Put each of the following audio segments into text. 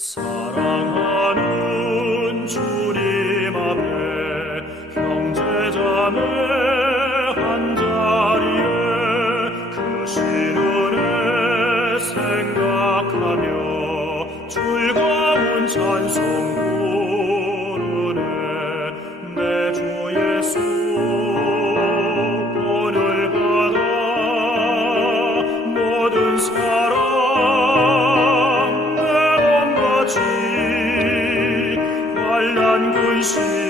사랑하는 주님 앞에 형제자매 Lan.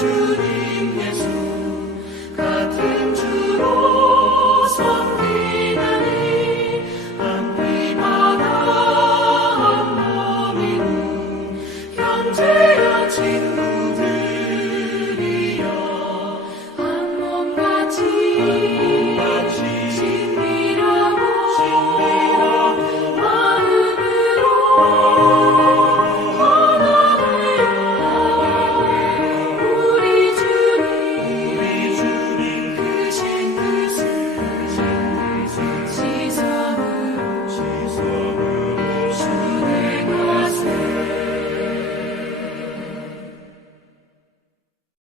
주님.